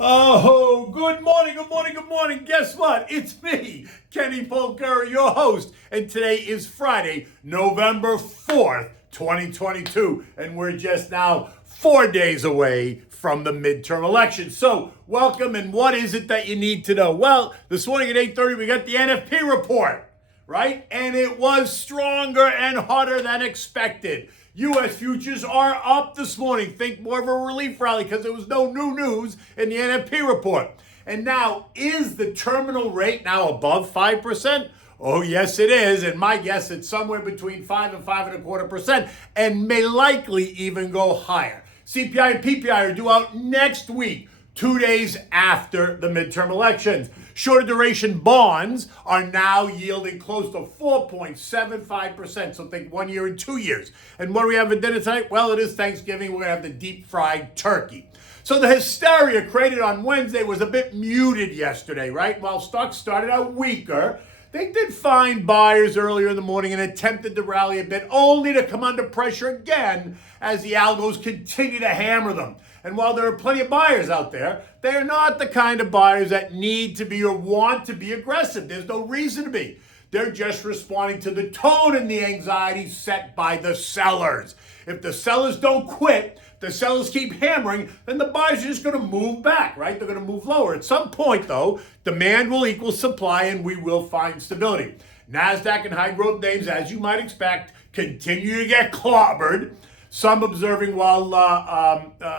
Oh, good morning, good morning, good morning. Guess what? It's me, Kenny Polcari, your host. And today is Friday, November 4th, 2022. And we're just now 4 days away from the midterm election. So, welcome. And what is it that you need to know? Well, this morning at 8:30, we got the NFP report, right? And it was stronger and hotter than expected. U.S. futures are up this morning. Think more of a relief rally because there was no new news in the NFP report. And now, is the terminal rate now above 5%? Oh, yes, it is. And my guess, it's somewhere between 5 and 5.25%, and may likely even go higher. CPI and PPI are due out next week, 2 days after the midterm elections. Shorter duration bonds are now yielding close to 4.75%. So think 1 year and 2 years. And what do we have for dinner tonight? Well, it is Thanksgiving. We're going to have the deep fried turkey. So the hysteria created on Wednesday was a bit muted yesterday, right? While stocks started out weaker, they did find buyers earlier in the morning and attempted to rally a bit, only to come under pressure again as the algos continue to hammer them. And while there are plenty of buyers out there, they are not the kind of buyers that need to be or want to be aggressive. There's no reason to be. They're just responding to the tone and the anxiety set by the sellers. If the sellers don't quit, the sellers keep hammering, then the buyers are just going to move back, right? They're going to move lower. At some point, though, demand will equal supply and we will find stability. NASDAQ and high growth names, as you might expect, continue to get clobbered. Some observing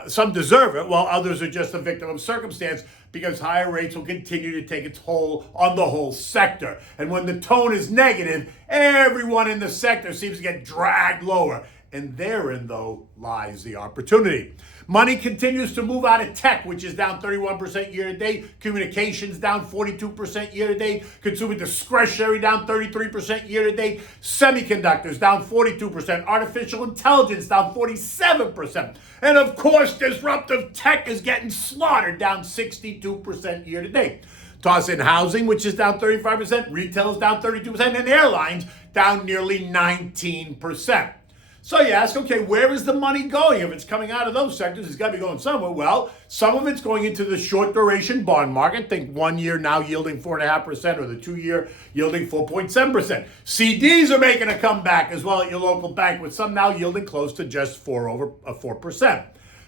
some deserve it, while others are just a victim of circumstance because higher rates will continue to take its toll on the whole sector. And when the tone is negative, everyone in the sector seems to get dragged lower. And therein, though, lies the opportunity. Money continues to move out of tech, which is down 31% year to date. Communications down 42% year to date. Consumer discretionary down 33% year to date. Semiconductors down 42%. Artificial intelligence down 47%. And of course, disruptive tech is getting slaughtered, down 62% year to date. Toss in housing, which is down 35%. Retail is down 32%. And airlines down nearly 19%. So you ask, okay, where is the money going? If it's coming out of those sectors, it's got to be going somewhere. Well, some of it's going into the short duration bond market. Think 1 year now yielding 4.5%, or the 2 year yielding 4.7%. CDs are making a comeback as well at your local bank, with some now yielding close to just 4%.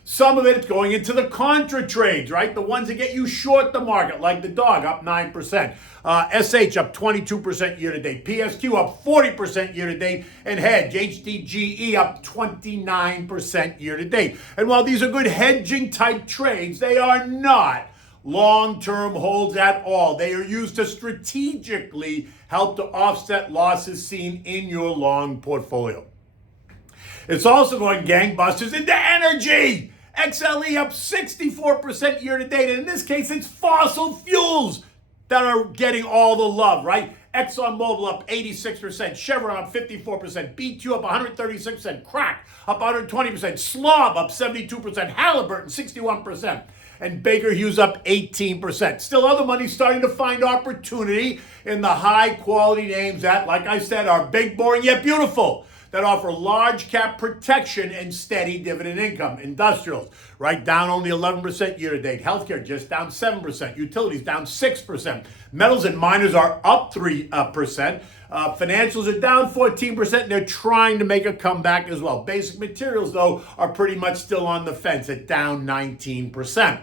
Some of it is going into the contra trades, right? The ones that get you short the market, like the dog, up 9%. SH up 22% year to date. PSQ up 40% year to date. And hedge, HDGE up 29% year to date. And while these are good hedging type trades, they are not long-term holds at all. They are used to strategically help to offset losses seen in your long portfolio. It's also going gangbusters into energy. XLE up 64% year to date. And in this case, it's fossil fuels that are getting all the love, right? ExxonMobil up 86%, Chevron up 54%, B2 up 136%, Crack up 120%, Slob up 72%, Halliburton 61%, and Baker Hughes up 18%. Still other money starting to find opportunity in the high quality names that, like I said, are big, boring, yet beautiful, that offer large cap protection and steady dividend income. Industrials, right, down only 11% year to date. Healthcare just down 7%. Utilities down 6%. Metals and miners are up 3%. Financials are down 14%, and they're trying to make a comeback as well. Basic materials, though, are pretty much still on the fence at down 19%.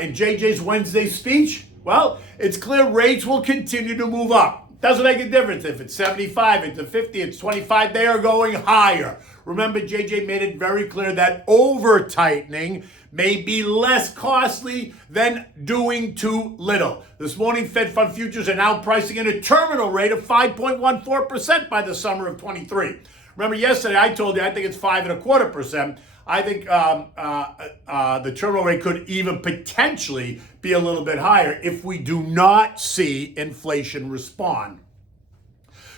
In JJ's Wednesday speech, well, it's clear rates will continue to move up. Doesn't make a difference if it's 75, it's 50, it's 25, they are going higher. Remember, JJ made it very clear that over-tightening may be less costly than doing too little. This morning, Fed Fund futures are now pricing in a terminal rate of 5.14% by the summer of 23. Remember yesterday I told you I think it's 5.25%. I think the terminal rate could even potentially be a little bit higher if we do not see inflation respond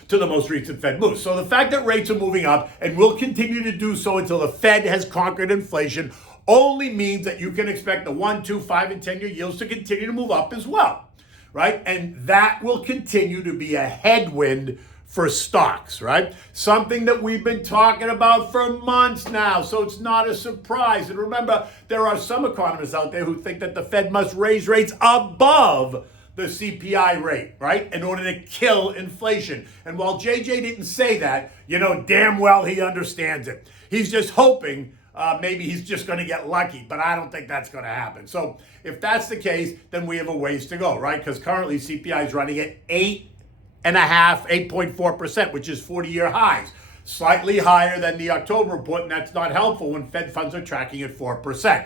to the most recent Fed moves. So the fact that rates are moving up and will continue to do so until the Fed has conquered inflation only means that you can expect the 1, 2, 5, and 10-year yields to continue to move up as well, right? And that will continue to be a headwind for stocks, right? Something that we've been talking about for months now, so it's not a surprise. And remember, there are some economists out there who think that the Fed must raise rates above the CPI rate, right, in order to kill inflation. And while JJ didn't say that, you know damn well he understands it. He's just hoping maybe he's just going to get lucky, but I don't think that's going to happen. So if that's the case, then we have a ways to go, right? Because currently CPI is running at 8.4%, which is 40-year highs. Slightly higher than the October report, and that's not helpful when Fed funds are tracking at 4%.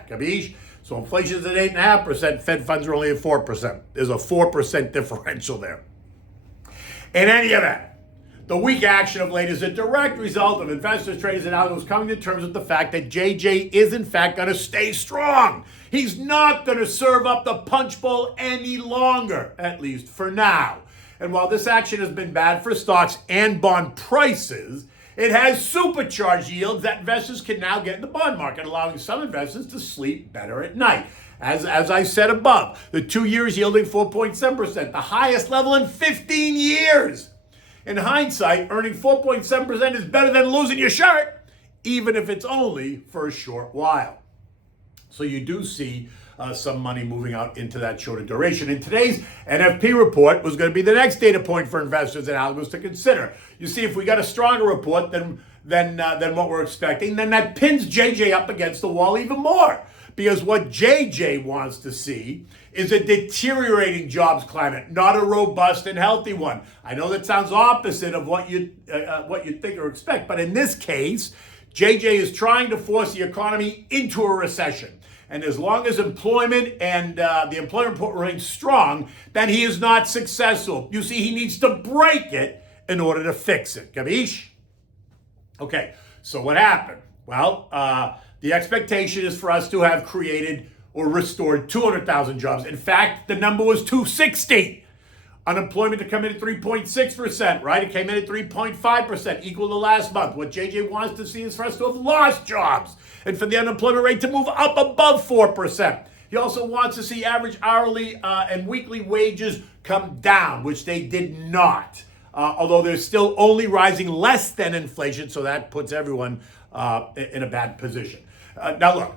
Capiche? So inflation's at 8.5%, Fed funds are only at 4%. There's a 4% differential there. In any event, the weak action of late is a direct result of investors, traders, and algos coming to terms with the fact that JJ is in fact going to stay strong. He's not going to serve up the punch bowl any longer, at least for now. And while this action has been bad for stocks and bond prices, it has supercharged yields that investors can now get in the bond market, allowing some investors to sleep better at night. As I said above, the 2 years yielding 4.7%, the highest level in 15 years. In hindsight, earning 4.7% is better than losing your shirt, even if it's only for a short while. So you do see some money moving out into that shorter duration. And today's NFP report was going to be the next data point for investors and algos to consider. You see, if we got a stronger report than what we're expecting, then that pins JJ up against the wall even more. Because what JJ wants to see is a deteriorating jobs climate, not a robust and healthy one. I know that sounds opposite of what you think or expect, but in this case, JJ is trying to force the economy into a recession. And as long as employment and the employment report remains strong, then he is not successful. You see, he needs to break it in order to fix it. Capiche? Okay, so what happened? Well, the expectation is for us to have created or restored 200,000 jobs. In fact, the number was 260. Unemployment to come in at 3.6%, right? It came in at 3.5%, equal to last month. What JJ wants to see is for us to have lost jobs and for the unemployment rate to move up above 4%. He also wants to see average hourly and weekly wages come down, which they did not. Although they're still only rising less than inflation, so that puts everyone in a bad position. Now look,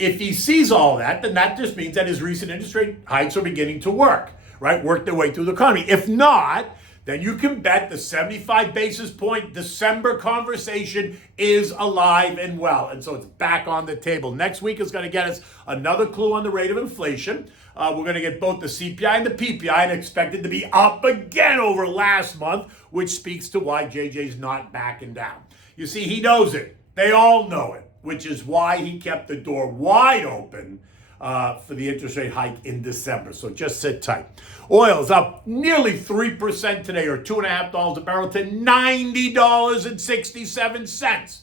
if he sees all that, then that just means that his recent interest rate hikes are beginning to work. Right, work their way through the economy. If not, then you can bet the 75 basis point December conversation is alive and well. And so it's back on the table. Next week is going to get us another clue on the rate of inflation. We're going to get both the CPI and the PPI and expect it to be up again over last month, which speaks to why JJ's not backing down. You see, he knows it. They all know it, which is why he kept the door wide open for the interest rate hike in December. So just sit tight. Oil is up nearly 3% today, or $2.50 a barrel, to $90.67.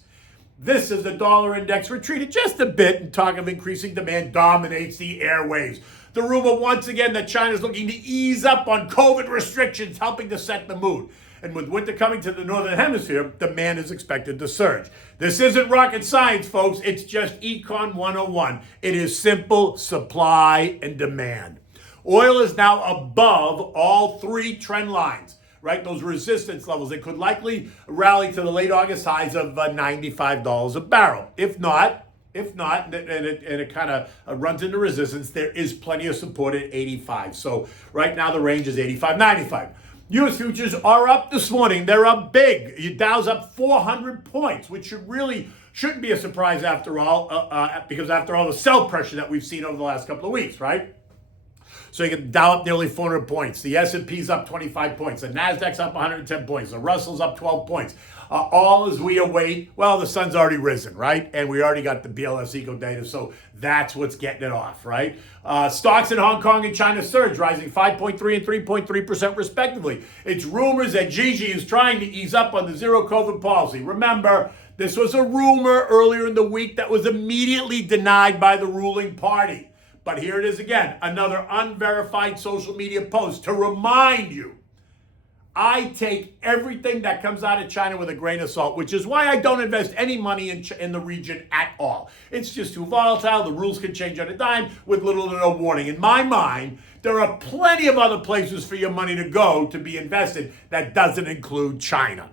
This is the dollar index retreated just a bit, and talk of increasing demand dominates the airwaves. The rumor once again that China is looking to ease up on COVID restrictions, helping to set the mood. And with winter coming to the northern hemisphere, demand is expected to surge. This isn't rocket science, folks. It's just Econ 101. It is simple supply and demand. Oil is now above all three trend lines, right? Those resistance levels. It could likely rally to the late August highs of $95 a barrel. If not, and it kind of runs into resistance, there is plenty of support at 85. So right now the range is 85.95. U.S. futures are up this morning. They're up big. Your Dow's up 400 points, which shouldn't be a surprise after all, because after all the sell pressure that we've seen over the last couple of weeks, right? So you get the Dow up nearly 400 points. The S&P's up 25 points. The Nasdaq's up 110 points. The Russell's up 12 points. All as we await, well, the sun's already risen, right? And we already got the BLS Eco data, so that's what's getting it off, right? Stocks in Hong Kong and China surge, rising 5.3 and 3.3% respectively. It's rumors that Gigi is trying to ease up on the zero COVID policy. Remember, this was a rumor earlier in the week that was immediately denied by the ruling party. But here it is again, another unverified social media post to remind you I take everything that comes out of China with a grain of salt, which is why I don't invest any money in the region at all. It's just too volatile. The rules can change on a dime with little to no warning. In my mind, there are plenty of other places for your money to go to be invested that doesn't include China.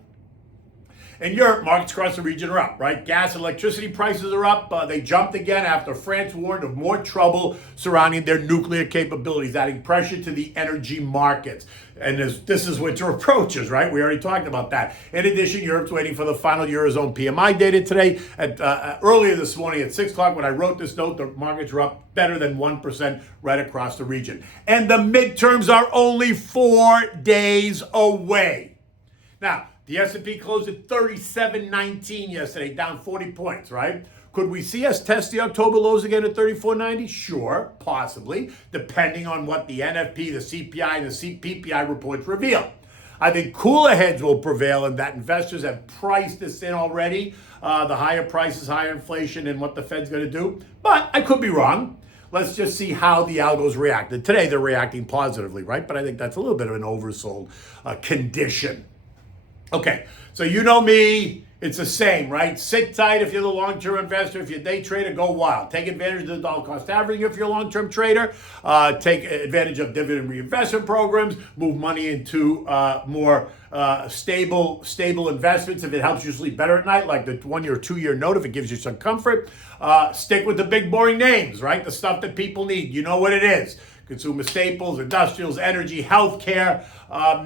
In Europe, markets across the region are up, right? Gas and electricity prices are up. They jumped again after France warned of more trouble surrounding their nuclear capabilities, adding pressure to the energy markets. And this is winter approaches, right? We already talked about that. In addition, Europe's waiting for the final Eurozone PMI data today. Earlier this morning at 6 o'clock when I wrote this note, the markets were up better than 1% right across the region. And the midterms are only 4 days away. Now, the S&P closed at 37.19 yesterday, down 40 points, right? Could we see us test the October lows again at 34.90? Sure, possibly, depending on what the NFP, the CPI, and the PPI reports reveal. I think cooler heads will prevail and that investors have priced this in already, the higher prices, higher inflation, and what the Fed's going to do. But I could be wrong. Let's just see how the algos reacted. Today, they're reacting positively, right? But I think that's a little bit of an oversold condition. Okay, so you know me, it's the same, right? Sit tight if you're the long-term investor. If you're a day trader, go wild. Take advantage of the dollar cost averaging if you're a long-term trader. Take advantage of dividend reinvestment programs. Move money into more stable investments if it helps you sleep better at night, like the 1-year or 2-year note if it gives you some comfort. Stick with the big boring names, right? The stuff that people need. You know what it is. Consumer staples, industrials, energy, healthcare.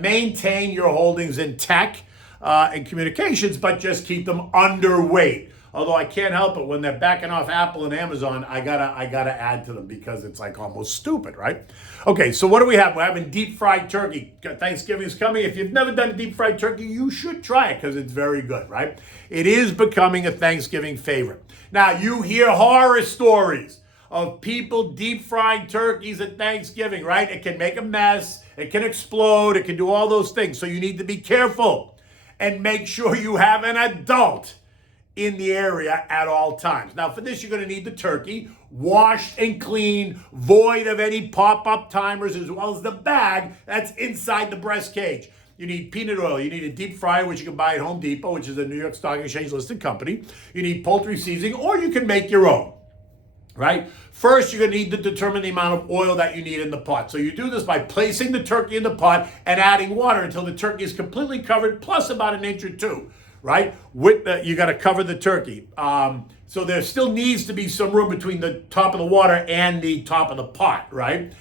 Maintain your holdings in tech and communications, but just keep them underweight. Although I can't help it when they're backing off Apple and Amazon, I gotta add to them because it's like almost stupid, right? Okay, so what do we have? We're having deep fried turkey. Thanksgiving is coming. If you've never done a deep fried turkey, you should try it because it's very good, right? It is becoming a Thanksgiving favorite. Now you hear horror stories of people deep frying turkeys at Thanksgiving, right? It can make a mess, it can explode, it can do all those things. So you need to be careful and make sure you have an adult in the area at all times. Now for this, you're gonna need the turkey, washed and clean, void of any pop-up timers, as well as the bag that's inside the breast cage. You need peanut oil. You need a deep fryer, which you can buy at Home Depot, which is a New York Stock Exchange listed company. You need poultry seasoning, or you can make your own. Right? First, you're going to need to determine the amount of oil that you need in the pot. So you do this by placing the turkey in the pot and adding water until the turkey is completely covered, plus about 1 inch or 2, right? You got to cover the turkey. So there still needs to be some room between the top of the water and the top of the pot, right?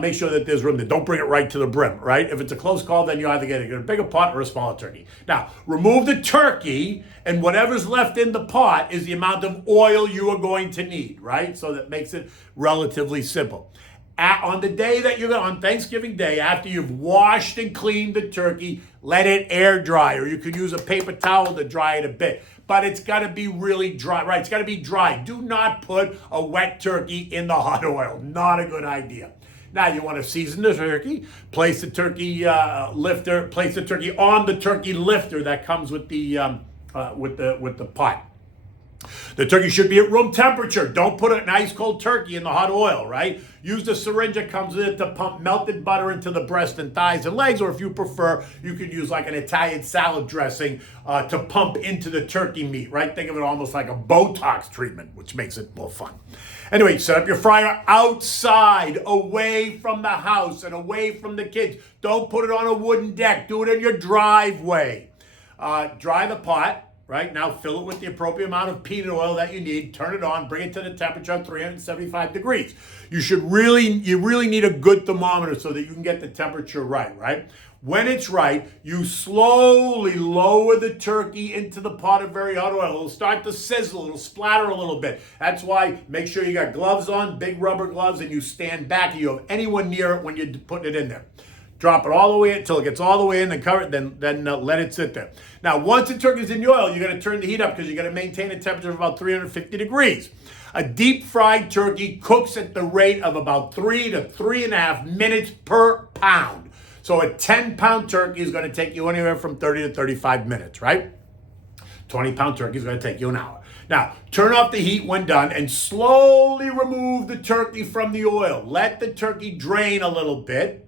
Make sure that there's room there. Don't bring it right to the brim, right? If it's a close call, then you either get a bigger pot or a smaller turkey. Now, remove the turkey, and whatever's left in the pot is the amount of oil you are going to need, right? So that makes it relatively simple. On the day that on Thanksgiving Day, after you've washed and cleaned the turkey, let it air dry, or you could use a paper towel to dry it a bit. But it's got to be really dry, right? It's got to be dry. Do not put a wet turkey in the hot oil. Not a good idea. Now you want to season the turkey, place the turkey lifter, place the turkey on the turkey lifter that comes with the pot. The turkey should be at room temperature. Don't put an ice cold turkey in the hot oil, right? Use the syringe that comes with it to pump melted butter into the breast and thighs and legs, or if you prefer, you could use like an Italian salad dressing to pump into the turkey meat, right? Think of it almost like a Botox treatment, which makes it more fun. Anyway, set up your fryer outside, away from the house and away from the kids. Don't put it on a wooden deck. Do it in your driveway. Dry the pot. Right now, fill it with the appropriate amount of peanut oil that you need. Turn it on. Bring it to the temperature of 375 degrees. You really need a good thermometer so that you can get the temperature right. Right. When it's right, you slowly lower the turkey into the pot of very hot oil. It'll start to sizzle. It'll splatter a little bit. That's why make sure you got gloves on, big rubber gloves, and you stand back and you have anyone near it when you're putting it in there. Drop it all the way in until it gets all the way in and cover it, then let it sit there. Now, once the turkey's in the oil, you're going to turn the heat up because you're going to maintain a temperature of about 350 degrees. A deep fried turkey cooks at the rate of about 3 to 3.5 minutes per pound. So a 10-pound turkey is going to take you anywhere from 30 to 35 minutes, right? 20-pound turkey is going to take you an hour. Now, turn off the heat when done and slowly remove the turkey from the oil. Let the turkey drain a little bit.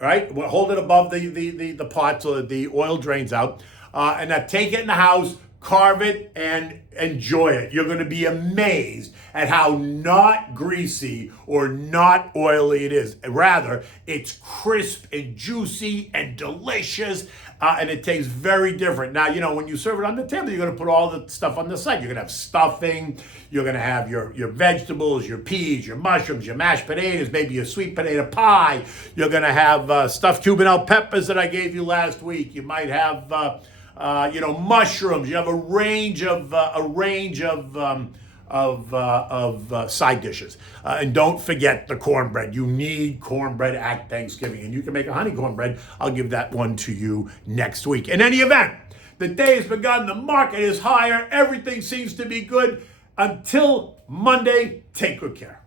right? Well, hold it above the pot so that the oil drains out. And now take it in the house, carve it, and enjoy it. You're going to be amazed at how not greasy or not oily it is. Rather, it's crisp and juicy and delicious, and it tastes very different. Now, when you serve it on the table, you're going to put all the stuff on the side. You're going to have stuffing. You're going to have your vegetables, your peas, your mushrooms, your mashed potatoes, maybe a sweet potato pie. You're going to have stuffed Cuban peppers that I gave you last week. You might have mushrooms. You have a range of side dishes, and don't forget the cornbread. You need cornbread at Thanksgiving, and you can make a honey cornbread. I'll give that one to you next week. In any event, the day has begun. The market is higher. Everything seems to be good. Until Monday, take good care.